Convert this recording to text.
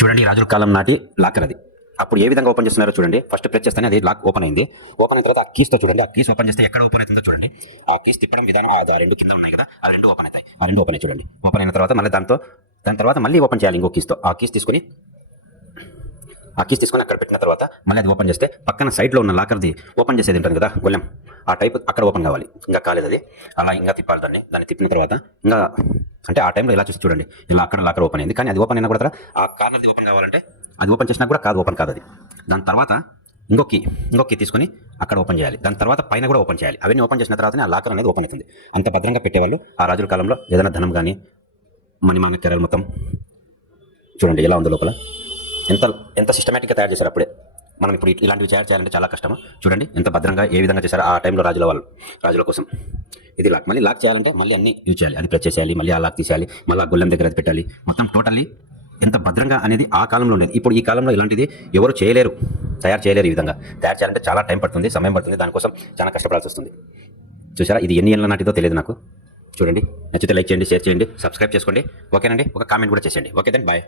చూడండి రాజుల కాలం నాటి లాకర్ అది అప్పుడు ఏ విధంగా ఓపెన్ చేస్తున్నారో చూడండి. ఫస్ట్ ప్రెస్ చేస్తేనే అది లాక్ ఓపెన్ అయింది. ఓపెన్ అయిన తర్వాత ఆ కీస్తో చూడండి. ఆ కీస్ ఓపెన్ చేస్తే ఎక్కడ ఓపెన్ అవుతుందో చూడండి. ఆ కీస్ తిప్పడం విధానం ఆ రెండు కింద ఉన్నాయి కదా ఆ రెండు ఓపెన్ అవుతాయి. ఆ రెండు ఓపెన్ అయ్యి చూడండి. ఓపెన్ అయిన తర్వాత మళ్ళీ దాంతో దాని తర్వాత మళ్ళీ ఓపెన్ చేయాలి ఇంకో కీస్తో ఆ కీస్ తీసుకొని ఆ కీస్ తీసుకొని అక్కడ పెట్టిన తర్వాత మళ్ళీ అది ఓపెన్ చేస్తే పక్కన సైడ్లో ఉన్న లాకర్ది ఓపెన్ చేసేది ఉంటుంది కదా గొల్లెం. ఆ టైప్ అక్కడ ఓపెన్ కావాలి. ఇంకా కాలేదు అది. అలా ఇంకా తిప్పాలి దాన్ని. దాన్ని తిప్పిన తర్వాత ఇంకా అంటే ఆ టైంలో ఇలా చూసి చూడండి ఇలా అక్కడ లాకర్ ఓపెన్ అయింది. కానీ అది ఓపెన్ అయినా కూడా ఆ కార్నర్ది ఓపెన్ కావాలంటే అది ఓపెన్ చేసినా కూడా కాదు ఓపెన్ కాదు అది. దాని తర్వాత ఇంకొక key, ఇంకొక తీసుకొని అక్కడ ఓపెన్ చేయాలి. దాని తర్వాత పైన కూడా ఓపెన్ చేయాలి. అవన్నీ ఓపెన్ చేసిన తర్వాతనే ఆ లాకర్ అనేది ఓపెన్ అవుతుంది. అంత భద్రంగా పెట్టేవాళ్ళు ఆ రాజుల కాలంలో ఏదైనా ధనం కానీ మణిమాన కెరలు మొత్తం చూడండి ఎలా ఉంది లోపల. ఎంత ఎంత సిస్టమేటిక్గా తయారు చేశారు అప్పుడే. మనం ఇప్పుడు ఇలాంటివి తయారు చేయాలంటే చాలా కష్టం చూడండి ఎంత భద్రంగా ఏ విధంగా చేశారు ఆ టైంలో రాజుల వాళ్ళు రాజుల కోసం. ఇది లాక్ మళ్ళీ లాక్ చేయాలంటే మళ్ళీ అన్ని యూజ్ చేయాలి. అది ప్రెస్ చేసేయాలి మళ్ళీ ఆ లాక్ తీసేయాలి మళ్ళీ ఆ గొల్లెం దగ్గర అది పెట్టాలి. మొత్తం టోటల్లీ ఎంత భద్రంగా అనేది ఆ కాలంలో ఉండేది. ఇప్పుడు ఈ కాలంలో ఇలాంటిది ఎవరు చేయలేరు. తయారు చేయలేరు ఈ విధంగా. తయారు చేయాలంటే చాలా టైం పడుతుంది సమయం పడుతుంది. దానికోసం చాలా కష్టపడాల్సి వస్తుంది. చూసారా ఇది ఎన్ని ఏళ్ళ నాటిదో తెలియదు నాకు. చూడండి నచ్చితే లైక్ చేయండి షేర్ చేయండి సబ్స్క్రైబ్ చేసుకోండి. ఓకేనండి? ఒక కామెంట్ కూడా చేసేయండి. Okay then bye